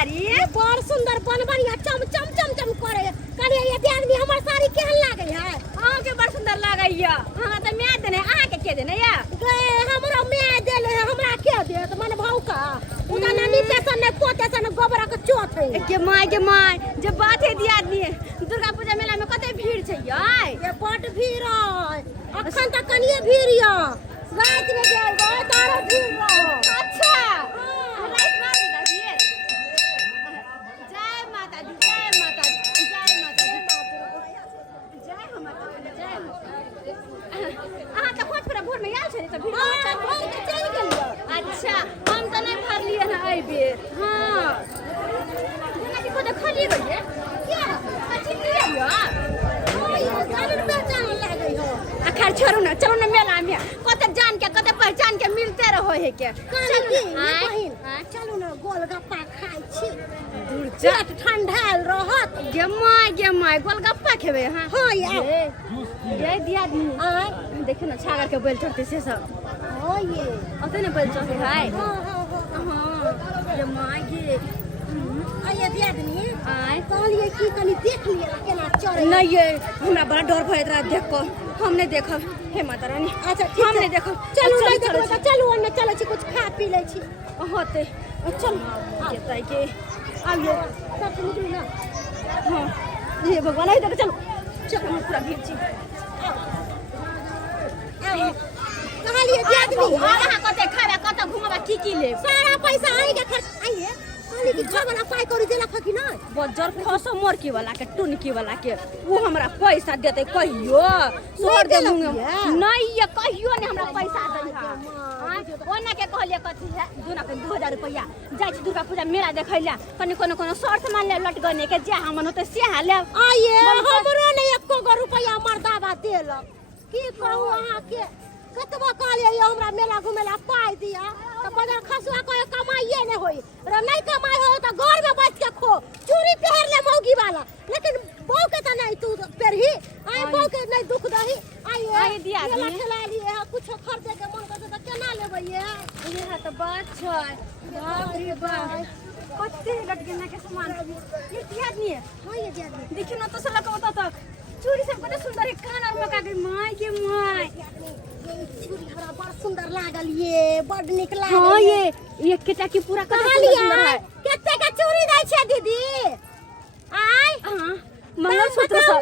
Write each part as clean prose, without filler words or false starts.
साड़ी बड़ सुंदर बन बढ़िया चम चम चम चम करे कहलिए ये आदमी हमर साड़ी केहन लागे है हां के बड़ सुंदर लागैया हां त मैं देने आ के देने या गए हमरा मैं देले हमरा के दे त माने भौका उदा नानी पेशन ने पोते से न गोबरा के चोट है के माय जब बात है दी आदमी दुर्गा पूजा मेला में कते भीड़ छै ये बड़ भीड़ है अखन तक कनिए भीड़ या रात में जाएगा तारा भीड़ रहो अच्छा रात में बताइए जय माता दी जय माता दी जय माता दी जय हो माता दी जय हो तो खोज पर भोर में आल छे त भीड़ में बहुत चल गेलियो अच्छा हम त नहीं भर लिए ना आई बेर हां जेना कि को देखलिए गए क्या अच्छी लिया ये गाड़ी में जाने लागे हो अखर छोड़ू ना चलो ना मेला में कते जान के कते पहचान के मिलते रहो है के चल की बहिन चलू ना गोलगप्पा खाई छी पेट ठंडाल रहत गे माय गोलगप्पा खेबे हां हां यार ये दिया दी देखो ना छागर के बैल चढ़ते से सब हां ये ओते ने बैल चढ़ते है हां हां हां ये माय गे आइए दिया दी आय कहलिए की कनी देख लिए केना चढ़े नहीं ये हमरा बड़ा डर भइल रहा देख को हमने देखब हे माता रानी अच्छा ठीक हमने देखो चलू नहीं देखो त चलू अन्ने चले छी कुछ खा पी ले छी होते चल जेतै के आइए सब निकलू ना हां ये भगवान आई देख चलो चल हम पूरा भीड़ छी कहलिए दिया दी आहा कते खाबे कते घुमबा की ले सारा पैसा आई के खर्च आइए कहली कि झगड़ा पाई करी देला फकी ना बजर खसो मोरकी वाला के टुनकी वाला के वो हमरा पैसा देते कहियो सोहर दे नहीं ये कहियो ने हमरा पैसा दई हां ओना के कहलिए कथि है दुना के 2000 रुपया जाय छी दुर्गा पूजा मेला देखैला कनी कोनो शर्त मान ले लटगने के जे हमन होते से हाले आइए हमरो ने 1 रुपया मर्दाबा देलक की कहू अहाँ के कतबो कहलिए हमरा मेला घुमेला पाई दिया त बजार खसुआ कोई कमाइए ने होई र नहीं कमाई हो त घर में बैठ के खो चूड़ी पहन ले मौगी वाला लेकिन बहू के त नहीं तू पेरही आई बहू के नहीं दुख दही आई दिया मेला खेला लिए कुछ खरीदे के मन करे त केना लेबै ये है तो बात छै बाप रे बाप कते लटगना के सामान ये दिया नहीं है हां ये दिया देखियो ना तो साला को तो चूड़ी सब कते सुंदर है कान और मका के माय के माय चूड़ी हमरा बड़ सुंदर लागल ये बड़ निक लागल हां ये केटा की पूरा कते सुंदर है केते का चूड़ी दै छै दीदी आय हां मंगलसूत्र सब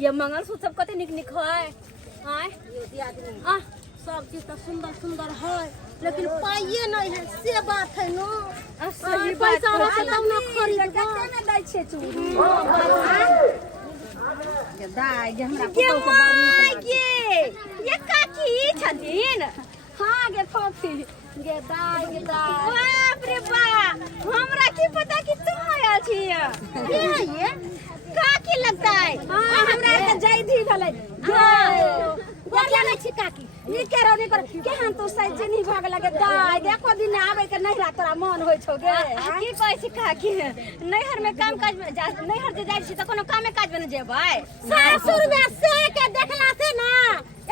ये मंगलसूत्र सब कते निक है आय ये दिया दी सब चीज तो सुंदर सुंदर है लेकिन पाइए नहीं है से बात है नो सही बात है तब ना खरीद केते में दै छै चूड़ी ये दाई जे हमरा पुतौ के बार ये काकी छथिन हां गे फोफी गे दाई बाप रे बाप हमरा की पता कि तुम आया छी के ये काकी लगता है हां हमरा के जयधी भले हां बोला नहीं छी काकी नी करो नी कर के हम तो सही जे नहीं भाग लगे दाई देखो दिन आवे के नहीं रा तोरा मन होय छौ गे की कहै छी काकी नैहर में काम काज नैहर जे जाय छी त कोनो कामे काज में जेबै सासुर में से के देखला से ना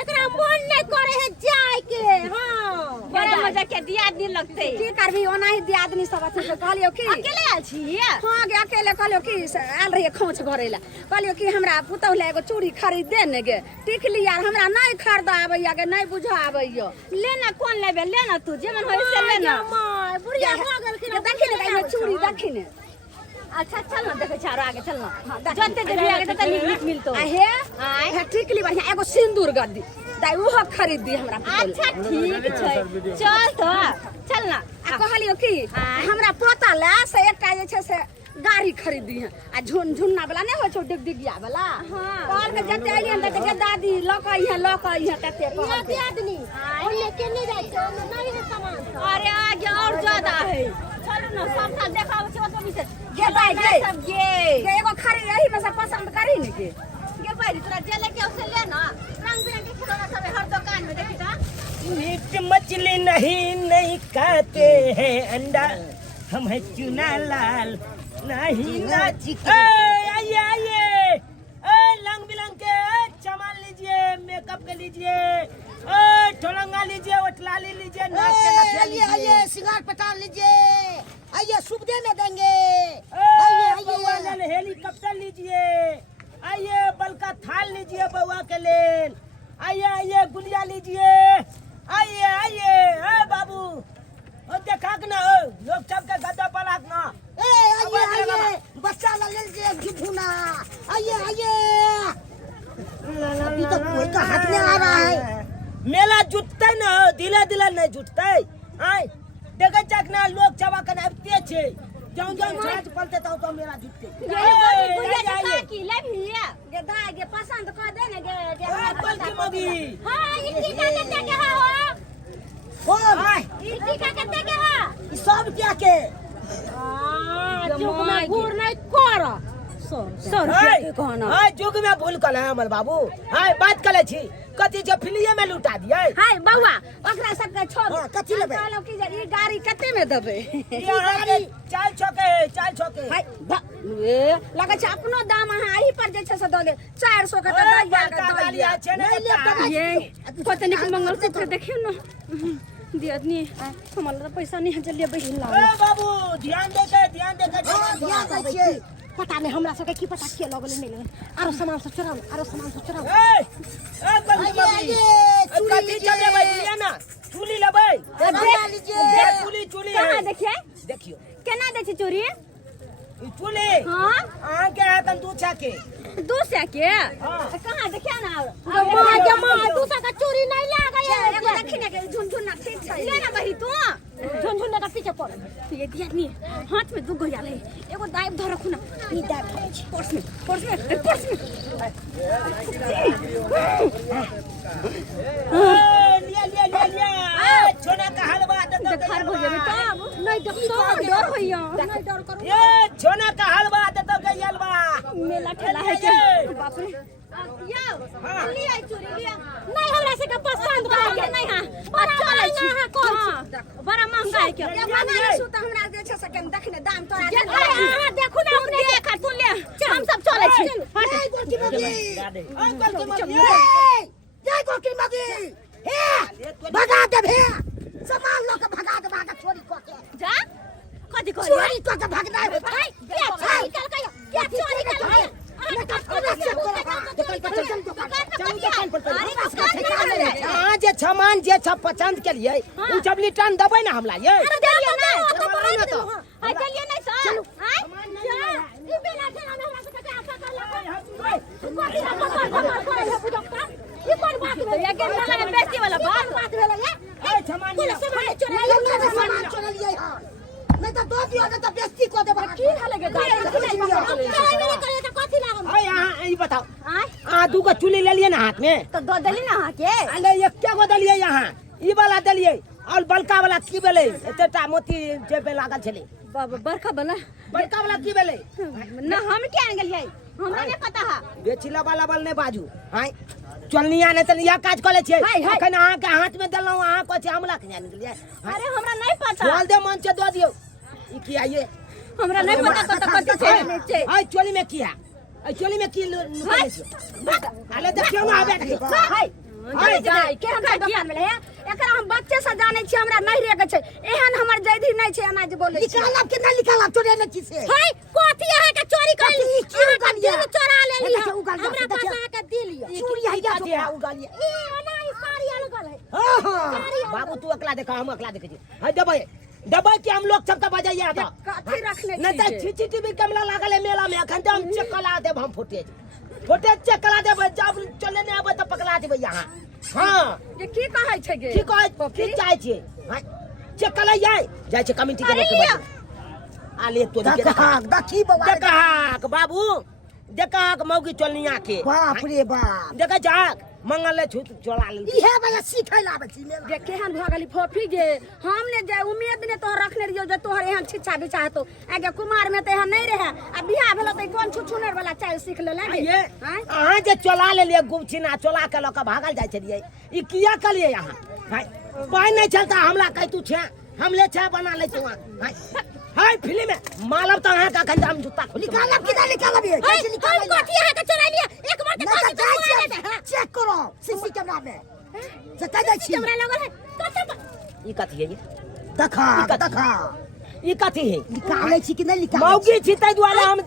एकरा मन नहीं करे है जाय के हां बड़ा मजा के दियादनी लगते की करबी ओना ही दियादनी सब अथि से कहलियो की अकेले आल छी हां गे अकेले कहलियो की आल रहिए खोंच घरेला कहलियो की हमरा पुतौ ले एगो चूड़ी खरीद दे ने गे टिकली यार हमरा नहीं खरीद आबैया गे नहीं बुझा आबैया लेना कोन लेबे लेना तू जेमन होय से लेना माय बुढ़िया हो गेल कि देखि ने चूड़ी देखि ने अच्छा चल ना देखे चारो आगे चल ना जते जे आगे तते निक मिलतो हे हे टिकली बढ़िया एगो सिंदूर गद्दी दाई उहो खरीद दी हमरा अच्छा ठीक छै चल तो चल ना कहलियो की हमरा पोता ले से एकटा जे छै से गाड़ी खरीदी है आ झुन्ना वाला नहीं हो छो डिगडिगिया वाला हां कहल के जते आइए त के दादी लकई है कते कहल के आदमी ओने के नहीं जाय छै ओने नहीं है सामान अरे आगे और ज्यादा है चलो ना सब साल देखाओ छै ओतो विशेष गे दाई गे सब गे एगो खरीद यही में से पसंद करी ने के गे भाई तोरा जे लेके उसे ले ना रंग बिरंग के खिलौना सब हर दुकान में देखी ता मीट मछली नहीं खाते हैं अंडा हम है चुना लाल नहीं नाची आइए आइए रंग बिरंग के चमाल लीजिए मेकअप के लीजिए ठोलंगा लीजिए ओटलाली लीजिए नाक के नथिया लीजिए आइए सिंगार पटान लीजिए आइए सुविधे में देंगे। हेलीकॉप्टर लीजिए, आइए बल का थाल लीजिए बउआ के लेल, आइए आइए गुलिया लीजिए, आइए आइए बाबू देखा ना लोग सबके गद्दा पर ना आइए बच्चा ला ले लीजिए झुझुना, आइए आइए। अभी तो कोई का हाथ में आ रहा है। मेला जुटते न दिले दिले नहीं जुटते। आय देखे चक ना लोग चबा के आबते छे, जौं छाछ पलते तो मेला जुटते। की ले भैया गे दाई गे पसंद कर दे ने गे बल्कि मगी हां ई टीका कते के हो कौन ई टीका कते के हो सब क्या के चुप में घूर नहीं कर 100 रुपया के कहना। हाय जुग में भूल कले हमर बाबू, हाय बात कले छी कथि जे फिलिए में लुटा दिए। हाय बउआ ओकरा सब के छोड़ हां कथि लेबे कहलो कि जे ई गाड़ी कते में देबे गाड़ी चाल छोके हाय ए लगे छ अपनो दाम अहाँ आही पर जे छ से द दे 400 के त दैया छे ने ये पता नहीं मंगलसूत्र देखियो न दियदनी हमरा पैसा नहीं जल्दी बहिन ला ए बाबू ध्यान दे के ध्यान दे छिए। पता नहीं हमरा सबके की पता के लगले नहीं लगले। आरो सामान से चुराओ, आरो सामान से चुराओ। ए बल्कि मगी कथि चले भाई दिया ना चूली लेबै बना लीजिए। चूली कहां देखिए देखियो केना दे छ चोरी ई चूली हां आ के हाथन दू छके 200 के हां कहां देखिए ना मां 200 का चोरी नहीं लागे एगो देखिने के झुनझुना ठीक छै ले ना बही तू झुनझुन का पीछे पड़। ये दियदनी हाथ में दुगो याले एगो दाइब धर रखू ना ई दाब है पर्स में लिया छोना का हलवा दे तो घर भोजन तब नहीं डर भैया नहीं डर करो ये छोना का हलवा दे तो गयलवा मेला ठेला है के बाप रे यो ले आई चोरी लिया नहीं हमरा से के पसंद कर नहीं हां बड़ा महंगा है बड़ा महंगा है के बना सु त हमरा दे छ सके देखने दाम तोरा हां देखू ना अपने देख तू ले हम सब चले छी ए गोलकी मगी जय गोलकी मगी हे भगा दे भे सामान लो के भगा दे बागा चोरी क के जा कथि कर चोरी क के भगना है भाई क्या चोरी कर क्या चोरी कर जे सामान जे छ पसंद के लिए उ जब रिटर्न देबै ना हमरा ये चलिए नहीं सर हां ई बिना ठेला में हमरा से का कर ये कौन बात है ये के लगा बेइज्जती वाला बात भेले ये सामान चोरा लिए हां नहीं तो दो दियो तो बेइज्जती को देबा की लगे गाड़ी करे तो कथि लागम ए यहां ई बताओ हां आ दू को चूली ले लिए ना हाथ में तो दो दली ना हां के अरे ये क्या को दलिए यहां ई वाला दलिए और बलका वाला की बेले एतेटा मोती जे पे लागल छले बाबा बरखा वाला बलका वाला की बेले ना हम क्या गेलिए हमरा नहीं पता है बेचिला वाला बल ने बाजू हाय चलनिया ने त या काज कले छे अखन अहाँ के हाथ में दलौ अहाँ को छे हमला के जान गेलिए अरे हमरा नहीं पता चल दे मन से दो दियो ई की आइए हमरा नहीं पता कत छे हाय चोली में किया ए चोली में की नुकाले छे अरे देखियो ना आबे देखियो हाय हाय जाय के हमरा दुकान में है एकरा हम बच्चे से जाने छी हमरा नहीं रे के छै एहन हमर जैधी नहीं छै एना जे बोले छी निकालब के ना निकालब चोरे न की से हाय कोथी है के चोरी कर ली की गालिया चोरा ले ली हमरा पास आ के दिल चोरी है जा दिया उ गालिए ए नहीं सारी अलग है हां बाबू तू अकला देखा हम अकला देखे छी हाय दबाई के हम लोग सबका बजाइए आता कथी रखले नहीं तो सीसीटीवी कैमरा लागल है मेला में अखन हम चेक करा देब हम फुटेज चेक करा देब जब चले नहीं आबे तो पकड़ा देब यहां हां ये की कहै छै गे की कहै की चाहे छी हां चेक करा जाय छै कमिटी के लोग आ ले तो देखी बाबू देखा मौगी चलनिया के बाप रे बाप देखा जाक मंगल छूत चोरा ले इहे वाला सीखै लाबै छी मेला जे केहन भ गेली फोफी गे हमने जे उम्मीद ने तोहर रखने रहियो जे तोहर एहन छिछा बिछा हेतौ आगे कुमार में त एहन नहीं रहे आ बियाह भेल त कोन छुछुनर वाला चाल सीख ले लागे ये अहाँ जे चोला ले लिए गुमछिना चोला के लक भागल जाय छलिए ई किया कलिए यहां हाय पाई नहीं चलता हमरा कह तू छे हम ले छे बना ले तू हाय हाय फिल्म में मालब त अहाँ का खंजाम जूता खोली निकालब कि ना निकालब ये कैसे निकालब हम कथी है के चोरा लिया एक बार के चेक करो सीसी कैमरा में से कह दै छी कैमरा लगल है ई कथी है ये देखा ई कथी है निकालै छी कि नहीं निकालै मौगी छी तै दुआरे हम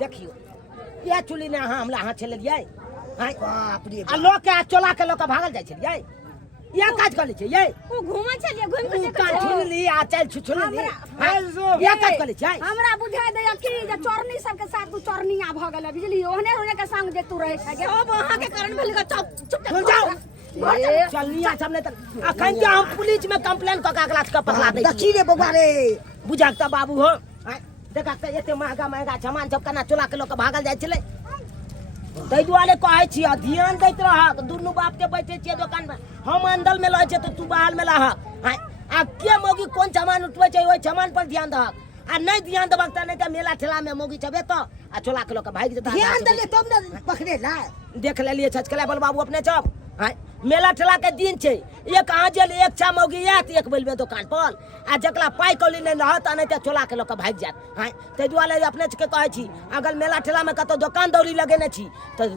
देखियो ये चुली ने अहाँ हमरा हाथ छलियै बाप रे आ लोग के चोला के लोग भागल जाइ छलियै ये काज कर लै छै ये उ घुमै छलिए घुम के का छुन ली आ चल छुन ली ये काज कर लै छै हमरा बुझाय दे कि जे चोरनी सब के साथ तू चोरनिया भ गेल बुझली ओहने होने के संग जे तू रहे छै अब अहाँ के कारण भेल चुप जाओ चलिया सामने तक अखन जे हम पुलिस में कंप्लेन क के अगला के पकड़ा दै देखी रे बबुआ रे बुझाक त बाबू हो देखा त एते महंगा सामान सब केना चोला के लोग भागल जाइ छलै तै दुआरे कहै छी ध्यान दैत रह दुनू बाप के बैठे छियै दुकान में हम अंदर में रहै छै त तू बाहर में रह आ के मौगी कोन सामान उठबै छै ओइ सामान पर ध्यान दह आ नहीं ध्यान देबक त नहीं त मेला ठेला में मौगी छबे त आ चोला के लोग भाग जेता ध्यान देले तब न पकड़े ला देख लेलिए छचकला बोल बाबू अपने चप मेला ठेला के दिन छै एक आजल एक चा मौगी आयत एक बेलबे दुकान पर आ जकरा पाई कौली नहीं रहत नहीं त चोला के लोग भाग जात तै दुआरे अपने के कहै छी अगर मेला ठेला में कतो दुकान दौरी लगेने छी त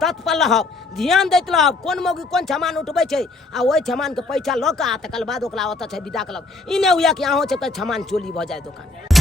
तत्पर रहब ध्यान दैत रहब कोन मौगी कोन सामान उठबै छै आ ओहि सामान के पैसा लऽ के आ तकर बाद ओकरा ओतऽ से विदा केलक ई नहि हुए कि अहाँ से सामान चोरी भऽ जाए दुकान